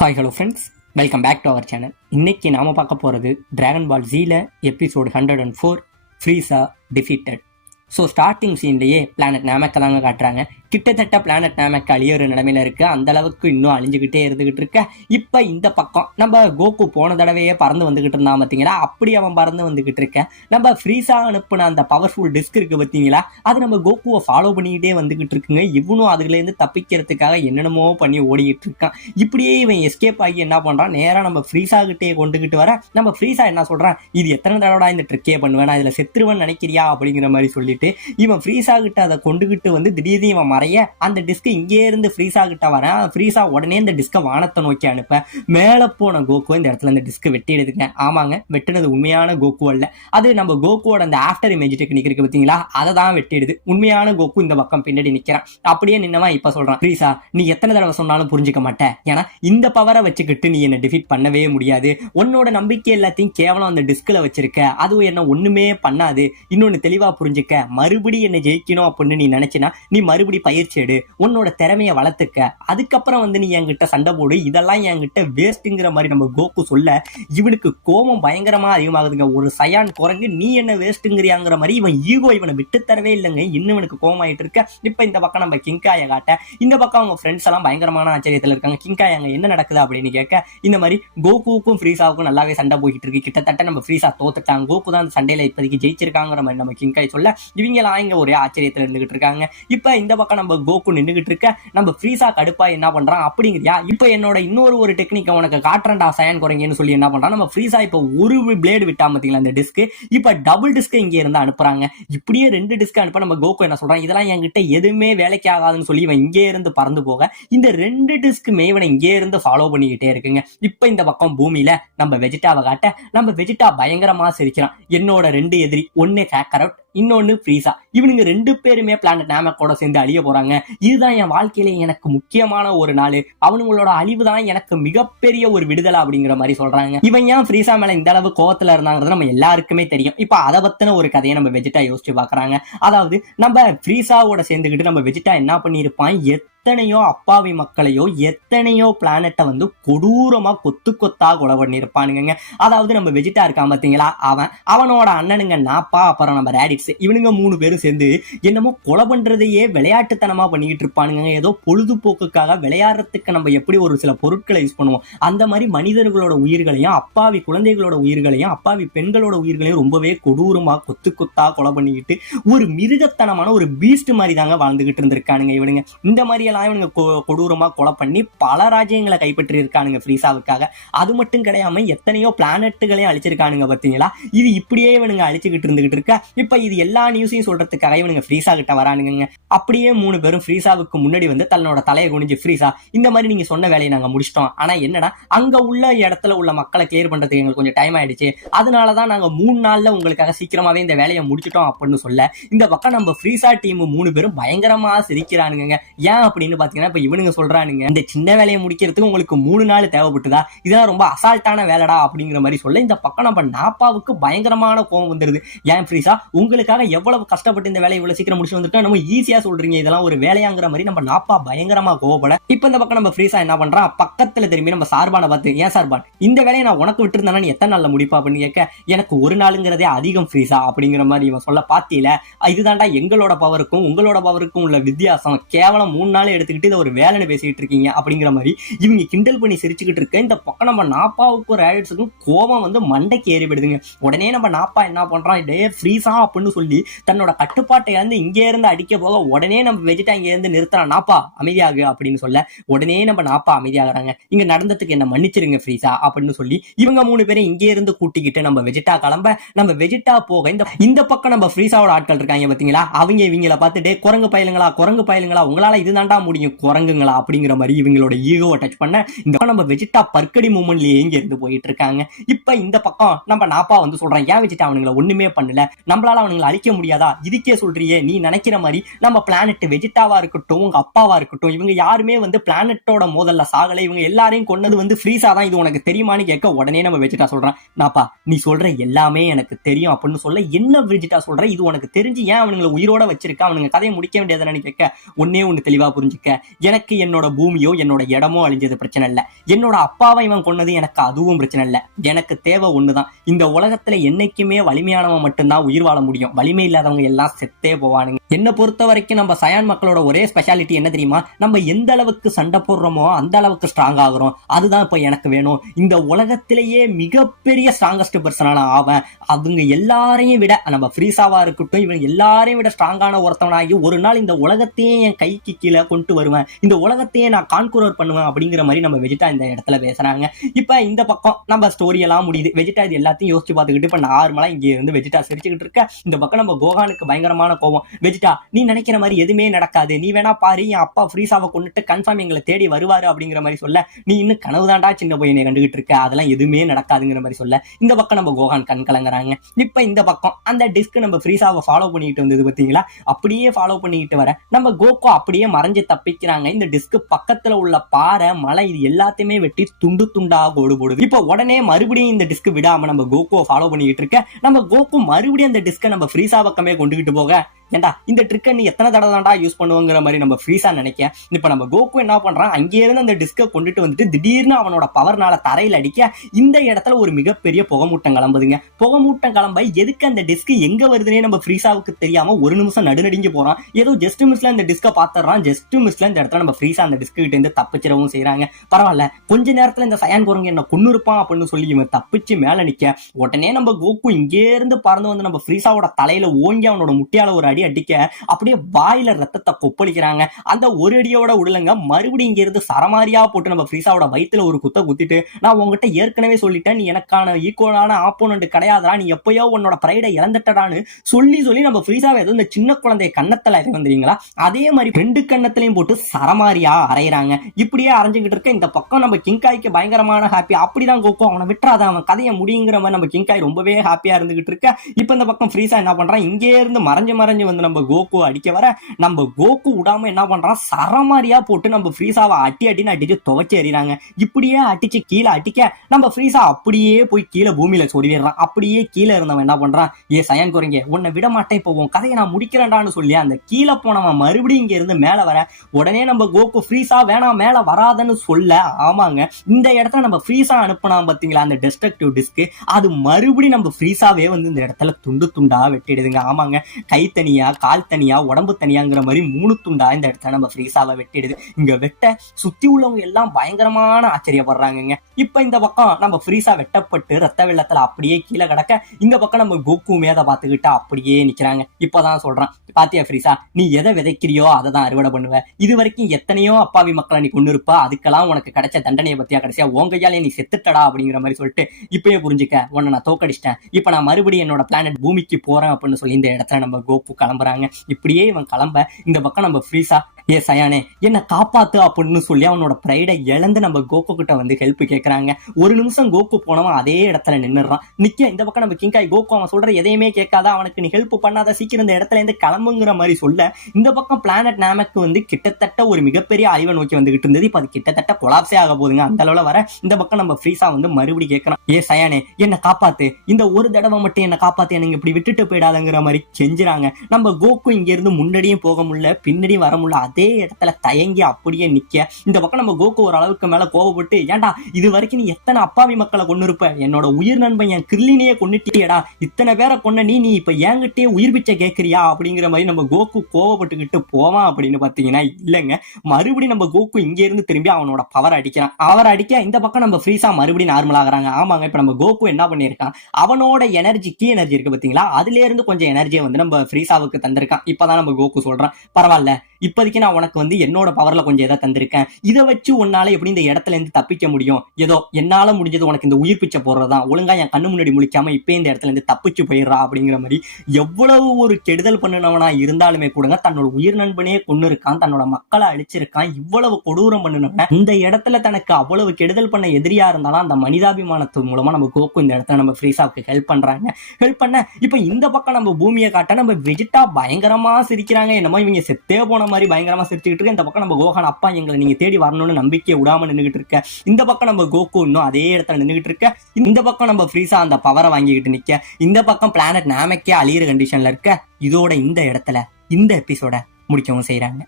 Hi hello friends, welcome back to our channel. இன்னைக்கு நாம பார்க்க போகிறது டிராகன் பால் ஜீல episode 104 Frieza defeated. So starting சீன்லேயே பிளானட் நாமக்கை தாங்க காட்டுறாங்க. கிட்டத்தட்ட பிளானட் நாமக் அழியிற நிலைமையில இருக்கு. அந்த அளவுக்கு இன்னும் அழிஞ்சுக்கிட்டே இருந்துகிட்டு இருக்க. இப்போ இந்த பக்கம் நம்ம கோகு போன தடவையே பறந்து வந்துகிட்டு இருந்தான் பார்த்தீங்களா, அப்படி அவன் பறந்து வந்துகிட்டு இருக்க. நம்ம ஃப்ரீஸா அனுப்புன அந்த பவர்ஃபுல் டிஸ்க் இருக்கு பார்த்தீங்களா, அது நம்ம கோகுவை ஃபாலோ பண்ணிக்கிட்டே வந்துகிட்டு இருக்குங்க. இவனும் அதுலேருந்து தப்பிக்கிறதுக்காக என்னென்னமோ பண்ணி ஓடிக்கிட்டு இருக்கான். இப்படியே இவன் எஸ்கேப் ஆகி என்ன பண்றான், நேராக நம்ம ஃப்ரீஸா கிட்டே கொண்டுகிட்டு வர. நம்ம ஃப்ரீஸா என்ன சொல்றான், இது எத்தனை தடவை இந்த ட்ரிக்கே பண்ணுவேன், நான் இதில் செத்துருவேன் நினைக்கிறியா அப்படிங்கிற மாதிரி சொல்லிட்டு இவன் ஃப்ரீஸா கிட்ட அதை கொண்டுகிட்டு வந்து திடீர்னு இவன் மறைய அந்த டிஸ்க் இங்கே இருந்து ஃப்ரீஸா கிட்ட வரேன். ஃப்ரீஸா உடனே இந்த டிஸ்கை வானத்தை நோக்கி அனுப்ப. மேலே போன கோகு இந்த இடத்துல இந்த டிஸ்க் வெட்டி எடுத்துங்க. ஆமாங்க, வெட்டினது உண்மையான கோகு அல்ல, அது நம்ம கோகுவோட அந்த ஆஃப்டர் இமேஜ் டெக்னிக் இருக்கு பார்த்தீங்களா, அதை தான் வெட்டிடுது. உண்மையான கோகு இந்த பக்கம் பின்னாடி நிற்கிறான். அப்படியே நின்னவன் இப்ப சொல்றான், ஃப்ரீஸா நீ எத்தனை தடவை சொன்னாலும் புரிஞ்சுக்க மாட்டேன், ஏன்னா இந்த பவரை வச்சுக்கிட்டு நீ என்ன டிஃபீட் பண்ணவே முடியாது. உன்னோட நம்பிக்கை எல்லாத்தையும் கேவலம் அந்த டிஸ்கில் வச்சிருக்க, அதுவும் என்ன ஒண்ணுமே பண்ணாது. இன்னொன்னு தெளிவா புரிஞ்சுக்க, மறுபடியும் என்ன ஜெயிக்கணும் அப்படின்னு நீ நினைச்சினா நீ மறுபடி பயிற்சி எடு, உன்னோட திறமையை வளர்த்துக்க, அதுக்கப்புறம் வந்து நீ என்கிட்ட சண்டை போடு, இதெல்லாம் என்கிட்ட வேஸ்ட்டுங்கிற மாதிரி நம்ம கோகு சொல்ல இவனுக்கு கோபம் பயங்கரமா அதிகமாகுதுங்க. ஒரு சயான் குரங்கு நீ என்ன வேஸ்ட்டுங்கிறியாங்கிற மாதிரி இவன் ஈகோ இவனை விட்டு தரவே இல்லைங்க. இன்னும் இவனுக்கு கோபம் ஆயிட்டு இருக்க. இப்ப இந்த பக்கம் நம்ம கிங்காய காட்ட, இந்த பக்கம் அவங்க ஃப்ரெண்ட்ஸ் எல்லாம் பயங்கரமான ஆச்சரியத்துல இருக்காங்க. கிங்காயங்க என்ன நடக்குது அப்படின்னு கேட்க, இந்த மாதிரி கோகுவுக்கும் ஃப்ரீஸாவுக்கும் நல்லாவே சண்டை போயிட்டு இருக்கு. கிட்டத்தட்ட நம்ம ஃப்ரீஸா தோத்துட்டாங்க, கோகு தான் அந்த சண்டையில இப்போதைக்கு ஜெயிச்சிருக்காங்கிற மாதிரி நம்ம கிங்காய் சொல்ல, இவங்கெல்லாம் இங்க ஒரே ஆச்சரியத்துல இருந்துகிட்டு இருக்காங்க. இப்ப இந்த பக்கம் நம்ம கோகு நின்றுகிட்டு இருக்க, நம்ம ஃப்ரீஸா கடுப்பா என்ன பண்றான் அப்படிங்கிறியா, இப்ப என்னோட இன்னொரு டெக்னிக்கை உனக்கு காட்டுறேன்டா சயன் குறைங்கன்னு சொல்லி என்ன பண்றான் நம்ம ஃப்ரீஸா இப்ப ஒரு பிளேடு விட்டா பாத்தீங்களா அந்த டிஸ்க், இப்ப டபுள் டிஸ்க் இங்க இருந்து அனுப்புறாங்க. இப்படியே 2 டிஸ்க் அனுப்ப நம்ம கோகு என்ன சொல்றான், இதெல்லாம் என்கிட்ட எதுவுமே வேலைக்கு ஆகாதுன்னு சொல்லி இவன் இங்கே இருந்து பறந்து போக, இந்த 2 டிஸ்க் மேவனை இங்கே இருந்து ஃபாலோ பண்ணிக்கிட்டே இருக்குங்க. இப்ப இந்த பக்கம் பூமியில நம்ம வெஜிடாவை காட்ட, நம்ம வெஜிடா பயங்கரமா சிரிக்கிறான். என்னோட 2 எதிரி, ஒன்னு கேக்கரட், இன்னொன்னு ஃப்ரீஸா, இவனுங்க 2 பேருமே பிளானட் நாமக்கோட சேர்ந்து அழிய போறாங்க. இதுதான் என் வாழ்க்கையில எனக்கு முக்கியமான ஒரு நாள், அவனுங்களோட அழிவு தான் எனக்கு மிகப்பெரிய ஒரு விடுதலை அப்படிங்கிற மாதிரி சொல்றாங்க. இவன் ஏன் ஃப்ரீஸா மேல இந்த அளவு கோவத்துல இருந்தாங்கிறது நம்ம எல்லாருக்குமே தெரியும். இப்ப அதை பத்தின ஒரு கதையை நம்ம வெஜிடா யோசிச்சு பாக்குறாங்க. அதாவது நம்ம ஃப்ரீஸாவோட சேர்ந்துக்கிட்டு நம்ம வெஜிடா என்ன பண்ணிருப்பான், எத்தனையோ அப்பாவி மக்களையோ எத்தனையோ பிளானட்டை வந்து கொடூரமா கொத்து கொத்தா கொலை பண்ணிருப்பானுங்க. அதாவது நம்ம வெஜிடா இருக்கான் பாத்தீங்களா, அவனோட அண்ணனுங்க நாப்பா, அப்புறம் நம்ம ரேடிக்ஸ், இவனுங்க 3 பேரும் சேர்ந்து என்னமோ கொலை பண்றதையே விளையாட்டுத்தனமா பண்ணிக்கிட்டு இருப்பானுங்க. ஏதோ பொழுதுபோக்குக்காக விளையாடுறதுக்கு நம்ம எப்படி ஒரு சில பொருட்களை யூஸ் பண்ணுவோம், அந்த மாதிரி மனிதர்களோட உயிர்களையும் அப்பாவி குழந்தைகளோட உயிர்களையும் அப்பாவி பெண்களோட உயிர்களையும் ரொம்பவே கொடூரமா கொத்து கொத்தா கொலை பண்ணிக்கிட்டு ஒரு மிருகத்தனமான ஒரு பீஸ்ட் மாதிரி தாங்க வாழ்ந்துகிட்டு இருந்திருக்கானுங்க இவனுங்க. இந்த மாதிரி இவனுங்க கொடூரமா கொலை பண்ணி பல ராஜ்யங்களை கைப்பற்றி இருக்கானுங்க ஃப்ரீஸாவுக்காக. அது மட்டும் கிடையாம எத்தனையோ பிளானட்டுகளையும் அழிச்சிருக்கானுங்க பாத்தீங்களா. இது இப்படியே இவனுங்க அழிச்சுக்கிட்டு இருந்துகிட்டு இருக்க. இப்ப இது எல்லா நியூஸையும் சொல்றதுக்காக இவனுங்க ஃப்ரீஸா கிட்ட வரானுங்க. அப்படியே 3 பேரும் ஃப்ரீஸாவுக்கு முன்னாடி வந்து தன்னோட தலையை குனிஞ்சு, ஃப்ரீஸா இந்த மாதிரி நீங்க சொன்ன வேலையை நாங்க முடிச்சிட்டோம், ஆனா என்னன்னா அங்க உள்ள இடத்துல உள்ள மக்களை கிளியர் பண்றதுக்கு எங்களுக்கு கொஞ்சம் டைம் ஆயிடுச்சு, அதனாலதான் நாங்க 3 நாள்ல உங்களுக்காக சீக்கிரமாவே இந்த வேலையை முடிச்சிட்டோம் அப்படின்னு சொல்ல, இந்த பக்கம் நம்ம ஃப்ரீஸா டீம் 3 பேரும் பயங்கரமா சிரிக்கிறானுங்க. ஏன் அப்படின்னு பாத்தீங்கன்னா, இப்ப இவனுங்க சொல்றானுங்க, இந்த சின்ன வேலையை முடிக்கிறதுக்கு உங்களுக்கு 3 நாள் தேவைப்பட்டுதா, இதெல்லாம் ரொம்ப அசால்ட்டான வேலைடா அப்படிங்கிற மாதிரி சொல்ல, இந்த பக்கம் நம்ம நாப்பாவுக்கு பயங்கரமான கோபம் வந்துருது. ஏன் ஃப்ரீஸா உங்களுக்காக எவ்வளவு கஷ்டப்பட்டு இந்த வேலையை இவ்வளவு சீக்கிரம் முடிச்சு வந்துட்டோம், நம்ம ஈஸியா சொல்றீங்க, இதெல்லாம் ஒரு வேலையாங்கிற மாதிரி நம்ம நாப்பா பயங்கரமா கோவப்பட. இப்ப இந்த பக்கம் நம்ம ஃப்ரீஸா என்ன பண்றான், பக்கத்துல திரும்பி நம்ம சார்பான பார்த்து, ஏன் சார்பான் இந்த வேலையை நான் உனக்கு விட்டு இருந்தா நீ எத்தனை நாள்ல முடிப்பா அப்படின்னு கேட்க, எனக்கு 1 நாளுங்கிறதே அதிகம் ஃப்ரீஸா அப்படிங்கிற மாதிரி இவன் சொல்ல, பாத்தியில இதுதான்டா எங்களோட பவருக்கும் உங்களோட பவருக்கும் உள்ள வித்தியாசம், கேவலம் 3 நாள் எடுத்துக்கிட்டு இதை ஒரு வேலைன்னு பேசிட்டு இருக்கீங்க அப்படிங்கிற மாதிரி இவங்க கிண்டல் பண்ணி சிரிச்சுக்கிட்டு இருக்க. இந்த பக்கம் நம்ம நாப்பாவுக்கும் ரேடிட்ஸுக்கும் கோபம் வந்து மண்டைக்கு ஏறிவிடுதுங்க. உடனே நம்ம நாப்பா என்ன பண்றான், டே ஃப்ரீஸா அப்படின்னு சொல்லி தன்னோட கட்டுப்பாட்டை இருந்து இங்கே இருந்து அடிக்க போக, உடனே நம்ம வெஜிடா இங்க இருந்து நிறுத்துறான், நாப்பா அமைதியாக அப்படின்னு சொல்ல, உடனே நம்ம நாப்பா அமைதியாகிறாங்க. இங்க நடந்ததுக்கு என்ன மன்னிச்சிருங்க ஃப்ரீஸா அப்படின்னு சொல்லி இவங்க 3 பேரும் இங்கே இருந்து கூட்டிக்கிட்டு நம்ம வெஜிடா கிளம்ப, நம்ம வெஜிடா போக இந்த பக்கம் நம்ம ஃப்ரீஸாவோட ஆட்கள் இருக்காங்க பாத்தீங்களா, அவங்க இவங்கள பார்த்துட்டு குரங்கு பயலுங்களா உங்களால இதுதான்டா முடியும் குரங்குங்களா அப்படிங்கிற மாதிரி இவங்களோட ஈகோவை டச் பண்ண, இந்த நம்ம வெஜிடா பர்க்கடி மூமெண்ட்லயே இங்க இருந்து போயிட்டு இருக்காங்க. இப்ப இந்த பக்கம் நம்ம நாப்பா வந்து சொல்றான், ஏன் வெஜிடா அவனுங்களை ஒண்ணுமே பண்ணல, நம்மளால அவனுங்களை அழிக்க முடியாதா, இதுக்கே சொல்றியே, நீ நினைக்கிற மாதிரி நம்ம பிளானட் வெஜிடாவா இருக்கட்டும் உங்க அப்பாவா இருக்கட்டும் இவங்க யாருமே வந்து பிளானட்டோட மோதல்ல சாகலை, இவங்க எல்லாரையும் கொன்னது வந்து ஃப்ரீஸா தான், இது உனக்கு தெரியுமான்னு கேட்க, உடனே நம்ம வெஜிடா சொல்றான், நாப்பா நீ சொல்ற எல்லாமே எனக்கு தெரியும் அப்படின்னு சொல்ல, என்ன வெஜிடா சொல்ற, இது உனக்கு தெரிஞ்சு ஏன் அவனுங்களை உயிரோட வச்சிருக்க, அவனுங்க கதையை முடிக்க வேண்டியதானு கேட்க, ஒன்னே ஒண்ணு தெளிவா புரிஞ்சு புரிஞ்சுக்க, எனக்கு என்னோட பூமியோ என்னோட இடமோ அழிஞ்சது பிரச்சனை இல்ல, என்னோட அப்பாவை இவன் கொன்னது எனக்கு அதுவும் பிரச்சனை இல்ல. எனக்கு தேவை ஒண்ணுதான், இந்த உலகத்துல என்னைக்குமே வலிமையானவன் மட்டும்தான் உயிர் வாழ முடியும், வலிமை இல்லாதவங்க எல்லாம் செத்தே போவானுங்க. என்னை பொறுத்த வரைக்கும் நம்ம சயான் மக்களோட ஒரே ஸ்பெஷாலிட்டி என்ன தெரியுமா, நம்ம எந்த அளவுக்கு சண்டை போடுறோமோ அந்த அளவுக்கு ஸ்ட்ராங் ஆகுறோம். அதுதான் இப்ப எனக்கு வேணும். இந்த உலகத்திலேயே மிகப்பெரிய ஸ்ட்ராங்கஸ்ட் பர்சனான ஆவன். அவங்க எல்லாரையும் விட, நம்ம ஃப்ரீசாவா இருக்கட்டும், இவன் எல்லாரையும் விட ஸ்ட்ராங்கான ஒருத்தவனாகி ஒரு நாள் இந்த உலகத்தையே என் கைக்கு கீழே கொண்டு வருவேன், இந்த உலகத்தையே நான் கான்குரர் பண்ணுவேன் அப்படிங்கிற மாதிரி நம்ம வெஜிடா இந்த இடத்துல பேசுறாங்க. இப்ப இந்த பக்கம் நம்ம ஸ்டோரி எல்லாம் முடியுது. வெஜிடா இது எல்லாத்தையும் யோசிச்சு பார்த்துக்கிட்டு இப்ப நார்மலா இங்க இருந்து வெஜிடா சிரிச்சுக்கிட்டு இருக்க. இந்த பக்கம் நம்ம கோகானுக்கு பயங்கரமான கோவம். வெஜிடா, நீ நினைக்கிற மாதிரி எதுவுமே நடக்காது, நீ வேணா பாரு, என் அப்பா ஃப்ரீசாவை கொண்டுட்டு கன்ஃபார்ம் எங்களை தேடி வருவாரு அப்படிங்கிற மாதிரி சொல்ல, நீ இன்னும் கனவுதான்டா சின்ன பையனை கண்டுகிட்டு இருக்க, அதெல்லாம் எதுவுமே நடக்காதுங்கிற மாதிரி சொல்ல, இந்த பக்கம் நம்ம கோகான் கண் கலங்குறாங்க. இப்ப இந்த பக்கம் அந்த டிஸ்க் நம்ம ஃப்ரீசாவை ஃபாலோ பண்ணிட்டு வந்தது பாத்தீங்களா, அப்படியே ஃபாலோ பண்ணிட்டு வர நம்ம கோகோ அப்படியே மறைஞ்சு தப்பிக்கிறாங்க. இந்த டிஸ்க் பக்கத்துல உள்ள பாறை, மலை, இது எல்லாத்தையுமே வெட்டி துண்டு துண்டா கோடு போடுது. இப்ப உடனே மறுபடியும் இந்த டிஸ்க் விடாம நம்ம கோகோ ஃபாலோ பண்ணிட்டு இருக்க, நம்ம கோகோ மறுபடியும் அந்த டிஸ்கை நம்ம ஃப்ரீசா பக்கமே கொண்டுகிட்டு போக, ஏண்டா இந்த ட்ரிக்கை நீ எத்தனை தடவை தான்டா யூஸ் பண்ணுவோங்கிற மாதிரி நம்ம ஃப்ரீசா நினைக்க. இப்ப நம்ம கோகு என்ன பண்றான், அங்கே இருந்து அந்த டிஸ்கை கொண்டுட்டு வந்துட்டு திடீர்னு அவனோட பவர்னால தரையில அடிக்க, இந்த இடத்துல ஒரு மிகப்பெரிய புகமூட்டம் கிளம்புதுங்க. புகமூட்டம் கிளம்ப எதுக்கு அந்த டிஸ்க் எங்க வருதுன்னே நம்ம ஃப்ரீசாவுக்கு தெரியாம ஒரு நிமிஷம் நடுநடுங்கி போறான். ஏதோ ஜஸ்ட் மிஸ்ல இந்த டிஸ்கை பாத்துறான். ஜஸ்ட் மிஸ்ல இந்த இடத்துல நம்ம ஃப்ரீசா அந்த டிஸ்க் கிட்ட இருந்து தப்பிச்சிடவும் செய்யறாங்க. பரவாயில்ல, கொஞ்ச நேரத்துல இந்த சயான் குரங்கு என்ன கொன்னு இருப்பான் அப்படின்னு சொல்லி இவன் தப்பிச்சு மேல நிக்க, உடனே நம்ம கோகு இங்கே இருந்து பறந்து வந்து நம்ம ஃப்ரீசாவோட தலையில ஓங்கி அவனோட முட்டியால ஒரு அடி அடிக்க, அப்படியே வாயில ரத்தத்தை கொப்பளிக்கிறாங்க. அந்த ஒரு அடியோட உடலுங்க மறுபடியும் இங்க இருந்து சரமாரியா போட்டு நம்ம ஃப்ரீசாவோட வயித்துல ஒரு குத்த குத்திட்டு, நான் உங்ககிட்ட ஏற்கனவே சொல்லிட்டேன், நீ எனக்கான ஈக்குவலான ஆப்போனன்ட் கிடையாதுடா, நீ எப்பயோ உன்னோட பிரைடை இழந்துட்டடான்னு சொல்லி நம்ம ஃப்ரீசாவை ஏதோ இந்த சின்ன குழந்தைய கண்ணத்துல வந்துறீங்களா, அதே மாதிரி 2 கண்ணத்திலையும் போட்டு சரமாரியா அரைகிறாங்க. இப்படியே அரைஞ்சுக்கிட்டு இருக்க இந்த பக்கம் நம்ம கிங்காய்க்கு பயங்கரமான ஹாப்பி. அப்படிதான் கோகோ அவனை விட்டுறாத, அவன் கதையை முடியுங்கிற மாதிரி நம்ம கிங்காய் ரொம்பவே ஹாப்பியா இருந்துகிட்டு இருக்க. இப்ப இந்த பக்கம் ஃப்ரீசா என்ன பண்றான், இங்கே இருந்து மறைஞ்சு வந்து நம்ம கோகு அடிக்க வர, நம்ம கோகு விடாம என்ன பண்றான், சரமாரியா போட்டு நம்ம ஃப்ரீசாவை அடின்னு அடிச்சு துவைச்சு எறிறாங்க. இப்படியே அடிச்சு கீழே அடிக்க நம்ம ஃப்ரீசா அப்படியே போய் கீழே பூமியில சொருவிடுறான். அப்படியே கீழே இருந்தவன் என்ன பண்றான், ஏ சயான் குரங்கே உன்னை விட மாட்டேன், இப்போ உன் கதையை நான் முடிக்கிறேன்டான்னு சொல்லி அந்த கீழே போனவன் மறுபடியும் இங்க இருந்து மேல வர, உடனே நம்ம கோகு ஃப்ரீசா வேணாம் மேல வராதன்னு சொல்ல, ஆமாங்க இந்த இடத்துல நம்ம ஃப்ரீசா அனுப்பினா பாத்தீங்களா அந்த டெஸ்ட்ரக்டிவ் டிஸ்க், அது மறுபடியும் நம்ம ஃப்ரீசாவே வந்து இந்த இடத்துல துண்டு துண்டா வெட்டிடுதுங்க. ஆமாங்க, கை தனியா கால் தனியா உடம்பு தனியாங்கிற மாதிரி 3 துண்டா இந்த இடத்துல நம்ம ஃப்ரீசாவை வெட்டிடுது. இங்க வெட்ட சுத்தி உள்ளவங்க எல்லாம் பயங்கரமான ஆச்சரியப்படுறாங்க. இப்ப இந்த பக்கம் நம்ம ஃப்ரீசா வெட்டப்பட்டு ரத்த வெள்ளத்துல அப்படியே கீழே கிடக்க, இந்த பக்கம் நம்ம கோகுமே அதை பார்த்துக்கிட்டு அப்படியே நிக்கிறாங்க. இப்பதான் சொல்றான், பாத்தியா ஃப்ரீசா, நீ எதை விதைக்கிறியோ அதை தான் அறுவடை பண்ணுவ, இது வரைக்கும் எத்தனையோ அப்பாவி மக்களை நீ கொண்டு இருப்பா, அதுக்கெல்லாம் உனக்கு கிடைச்ச தண்டனையை பத்தியா கடைசியா உன் கையாலே நீ செத்துட்டடா அப்படிங்கிற மாதிரி சொல்லிட்டு, இப்பயே புரிஞ்சுக்க உன்னை நான் தோக்கடிச்சிட்டேன், இப்ப நான் மறுபடியும் என்னோட பிளானட் பூமிக்கு போறேன் அப்படின்னு சொல்லி இந்த இடத்துல நம்ம கோகு கிளம்புறாங்க. இப்படியே இவன் கிளம்ப இந்த பக்கம் நம்ம ஃப்ரீசா, ஏ சயானே என்ன காப்பாத்து அப்படின்னு சொல்லி அவனோட பிரைடை இழந்து நம்ம கோகு கிட்ட வந்து ஹெல்ப் கேட்கறாங்க. ஒரு நிமிஷம் கோகு போனவன் அதே இடத்துல நின்னுறான் நிக்க. இந்த பக்கம் நம்ம கிங்காய் கோகு அவன் சொல்ற எதையுமே கேட்காத, அவனுக்கு நீ ஹெல்ப் பண்ணாத, சீக்கிரம் இந்த இடத்துல இருந்து கிளம்புங்கிற மாதிரி சொல்ல, இந்த பக்கம் பிளானட் நாமக்கு வந்து கிட்டத்தட்ட ஒரு மிகப்பெரிய அழிவை நோக்கி வந்துகிட்டு இருந்தது. இப்ப அது கிட்டத்தட்ட கொலாப்ஸே ஆக போகுதுங்க. அந்த அளவுல வர இந்த பக்கம் நம்ம ஃப்ரீசா வந்து மறுபடியும் கேட்கறான், ஏ சயானே என்ன காப்பாத்து, இந்த ஒரு தடவை மட்டும் என்ன காப்பாத்து, எனக்கு இப்படி விட்டுட்டு போயிடாதங்கிற மாதிரி கெஞ்சுறாங்க. நம்ம கோகு இங்க இருந்து முன்னாடியும் போக முடியல, பின்னாடியும் வர முடியல, அதே இடத்துல தயங்கி அப்படியே நிக்க. இந்த பக்கம் நம்ம கோகு ஒரு அளவுக்கு மேல கோவப்பட்டு, ஏன்டா இது வரைக்கும் நீ எத்தனை அப்பாவி மக்களை கொண்டு இருப்ப, என்னோட உயிர் நண்பன் என் கிர்லினையே கொண்டுட்டியடா, இத்தனை பேரை கொண்ட நீ இப்ப என்கிட்டயே உயிர் பிச்சை கேட்கறியா அப்படிங்கிற மாதிரி நம்ம கோகு கோவப்பட்டுக்கிட்டு போவான். அப்படின்னு பாத்தீங்கன்னா இல்லங்க, மறுபடியும் நம்ம கோகு இங்க இருந்து திரும்பி அவனோட பவர் அடிக்கிறான். அவர் அடிக்க இந்த பக்கம் நம்ம ஃப்ரீசா மறுபடியும் நார்மல் ஆகுறாங்க. ஆமாங்க, இப்ப நம்ம கோகு என்ன பண்ணிருக்கான், அவனோட எனர்ஜி கீ எனர்ஜி இருக்கு பாத்தீங்களா, அதுல இருந்து கொஞ்சம் எனர்ஜியை வந்து நம்ம ஃப்ரீசாவுக்கு தந்திருக்கான். இப்பதான் நம்ம கோகு சொல்றான், பரவாயில்ல இப்போதைக்கு நான் உனக்கு வந்து என்னோட பவர்ல கொஞ்சம் எதை தந்திருக்கேன், இதை வச்சு உன்னால எப்படி இந்த இடத்துல இருந்து தப்பிக்க முடியும், ஏதோ என்னால முடிஞ்சது உனக்கு இந்த உயிர் பிச்சை போடுறதுதான், ஒழுங்கா என் கண்ணு முன்னாடி முழிக்காம இப்ப இந்த இடத்துல இருந்து தப்பிச்சு போயிடுறா அப்படிங்கிற மாதிரி எவ்வளவு ஒரு கெடுதல் பண்ணினவனா இருந்தாலுமே கூடங்க தன்னோட உயிர் நண்பனே கொண்டு இருக்கான், தன்னோட மக்களை அழிச்சிருக்கான், இவ்வளவு கொடூரம் பண்ணினவன இந்த இடத்துல தனக்கு அவ்வளவு கெடுதல் பண்ண எதிரியா இருந்தாலும் அந்த மனிதாபிமானத்து மூலமா நம்ம கோகு இந்த இடத்துல நம்ம ஃப்ரீசாவுக்கு ஹெல்ப் பண்றாங்க. ஹெல்ப் பண்ண இப்ப இந்த பக்கம் நம்ம பூமியை காட்ட நம்ம வெஜிடா பயங்கரமா சிரிக்கிறாங்க. என்னமோ இவங்க செத்தே போன மாதிரி பயங்கரமா சிரிச்சுக்கிட்டு இருக்க. இந்த பக்கம் நம்ம கோகான், அப்பா எங்களை நீங்க தேடி வரணும்னு நம்பிக்கையை விடாம நின்றுகிட்டு இருக்க. இந்த பக்கம் நம்ம கோகு இன்னும் அதே இடத்துல நின்றுகிட்டு இருக்க. இந்த பக்கம் நம்ம ஃப்ரீசா அந்த பவரை வாங்கிக்கிட்டு நிக்க. இந்த பக்கம் பிளானட் நாமக்கே அழியிற கண்டிஷன்ல இருக்க. இதோட இந்த இடத்துல இந்த எபிசோட முடிக்கவும் செய்யறாங்க.